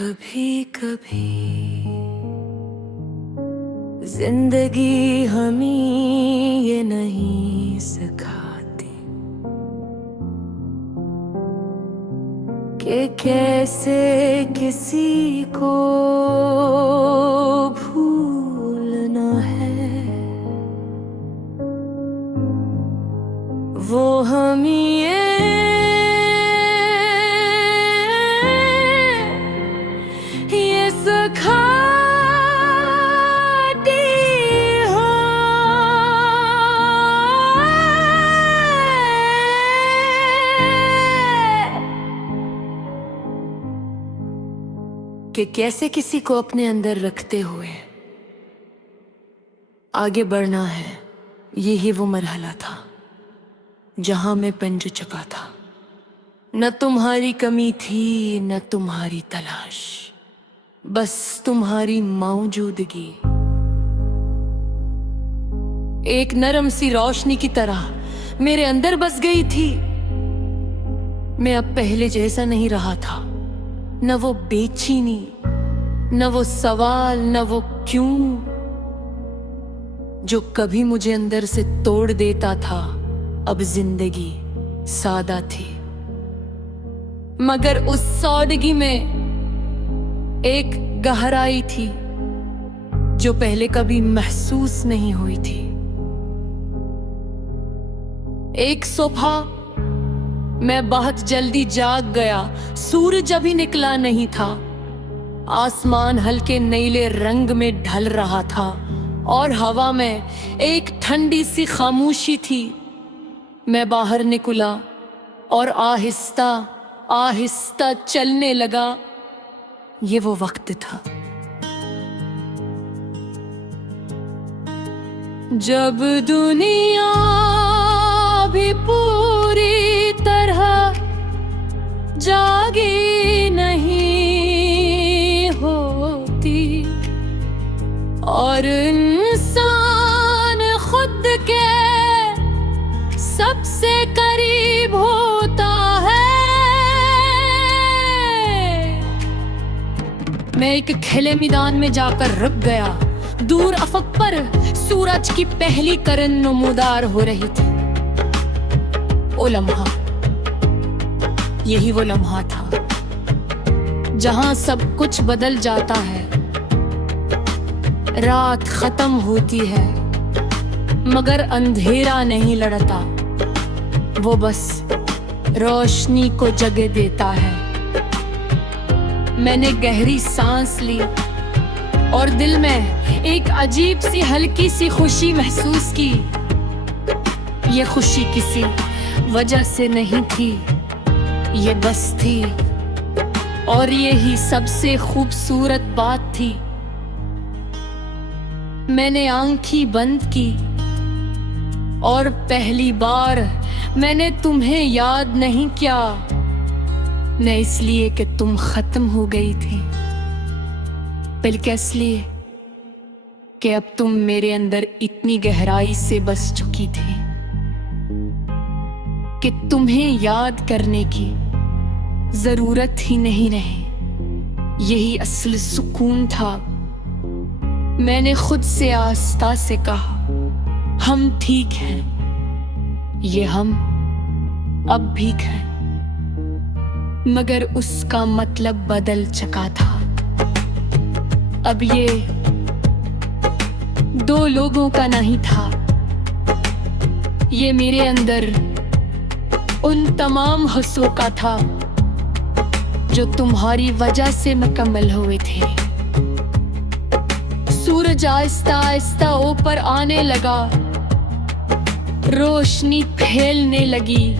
कभी कभी जिंदगी हमें ये नहीं सिखाती कि कैसे किसी को भूलना है। वो हमें ये सिखाती हो कि कैसे किसी को अपने अंदर रखते हुए आगे बढ़ना है। यही वो मरहला था जहां मैं पंज चुका था। न तुम्हारी कमी थी न तुम्हारी तलाश, बस तुम्हारी मौजूदगी एक नरम सी रोशनी की तरह मेरे अंदर बस गई थी। मैं अब पहले जैसा नहीं रहा था, न वो बेचैनी, न वो सवाल, न वो क्यों जो कभी मुझे अंदर से तोड़ देता था। अब जिंदगी सादा थी, मगर उस सादगी में एक गहराई थी जो पहले कभी महसूस नहीं हुई थी। एक सुबह मैं बहुत जल्दी जाग गया। सूरज अभी निकला नहीं था, आसमान हल्के नीले रंग में ढल रहा था और हवा में एक ठंडी सी खामोशी थी। मैं बाहर निकला और आहिस्ता आहिस्ता चलने लगा। ये वो वक्त था जब दुनिया भी पूरी तरह जागी नहीं होती और इंसान खुद के सबसे करीब होता है। मैं एक खुले मैदान में जाकर रुक गया। दूर अफक पर सूरज की पहली किरण नमूदार हो रही थी। ओ लम्हा, यही वो लम्हा था जहां सब कुछ बदल जाता है। रात खत्म होती है मगर अंधेरा नहीं लड़ता, वो बस रोशनी को जगह देता है। मैंने गहरी सांस ली और दिल में एक अजीब सी हल्की सी खुशी महसूस की। ये खुशी किसी वजह से नहीं थी, ये बस थी। और यही सबसे खूबसूरत बात थी। मैंने आंखें बंद की और पहली बार मैंने तुम्हें याद नहीं किया, न इसलिए कि तुम खत्म हो गई थी, बल्कि इसलिए कि अब तुम मेरे अंदर इतनी गहराई से बस चुकी थी कि तुम्हें याद करने की जरूरत ही नहीं रही। यही असल सुकून था। मैंने खुद से आस्था से कहा, हम ठीक हैं। ये हम अब भी हैं, मगर उसका मतलब बदल चुका था। अब ये दो लोगों का नहीं था, ये मेरे अंदर उन तमाम हिस्सों का था जो तुम्हारी वजह से मुकम्मल हुए थे। सूरज आहिस्ता आहिस्ता ऊपर आने लगा, रोशनी फैलने लगी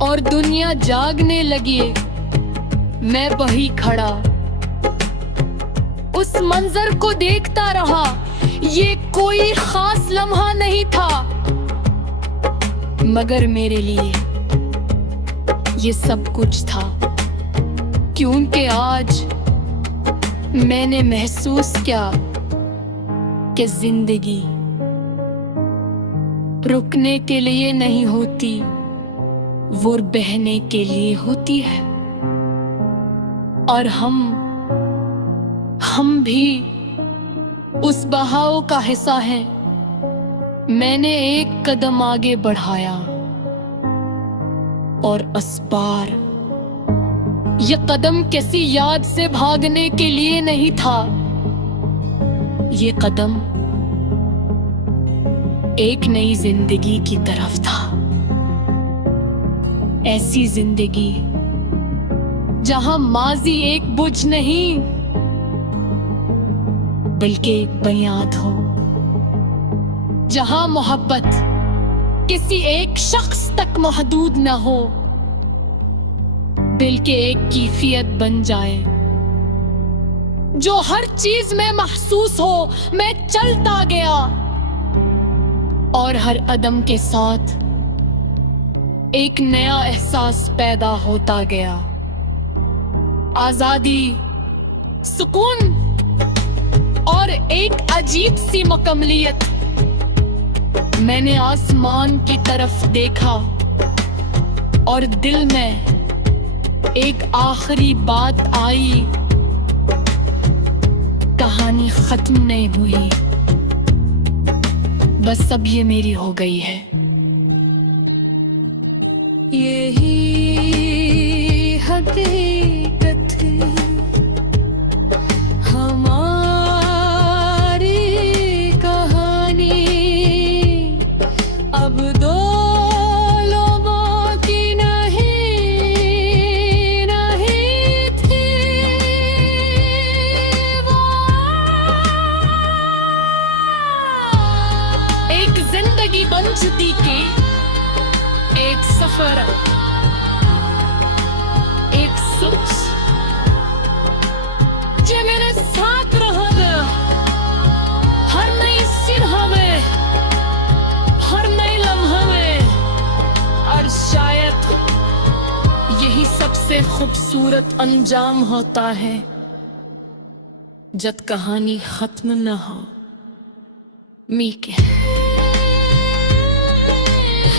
और दुनिया जागने लगी। मैं वहीं खड़ा उस मंजर को देखता रहा। ये कोई खास लम्हा नहीं था, मगर मेरे लिए ये सब कुछ था, क्योंकि आज मैंने महसूस किया कि जिंदगी रुकने के लिए नहीं होती, वो बहने के लिए होती है। और हम भी उस बहाव का हिस्सा हैं। मैंने एक कदम आगे बढ़ाया और इस बार यह कदम किसी याद से भागने के लिए नहीं था। ये कदम एक नई जिंदगी की तरफ था। ऐसी जिंदगी जहां माजी एक बोझ नहीं बल्कि एक बुनियाद हो, जहां मोहब्बत किसी एक शख्स तक महदूद न हो बल्कि एक कैफियत बन जाए जो हर चीज में महसूस हो। मैं चलता गया और हर कदम के साथ एक नया एहसास पैदा होता गया। आजादी, सुकून और एक अजीब सी मुकम्मलियत। मैंने आसमान की तरफ देखा और दिल में एक आखिरी बात आई। कहानी खत्म नहीं हुई, बस अब ये मेरी हो गई है। यही हकीकत हमारी कहानी। अब दो लोगों की नहीं थी वो। एक जिंदगी बन चुकी के एक सफर, एक सोच जो मेरे साथ रहेगा हर नई सिरहा में, हर नई लम्हा में। और शायद यही सबसे खूबसूरत अंजाम होता है जब कहानी खत्म न हो। मीके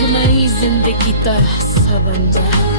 नई जिंदगी तरह सा बन जाए।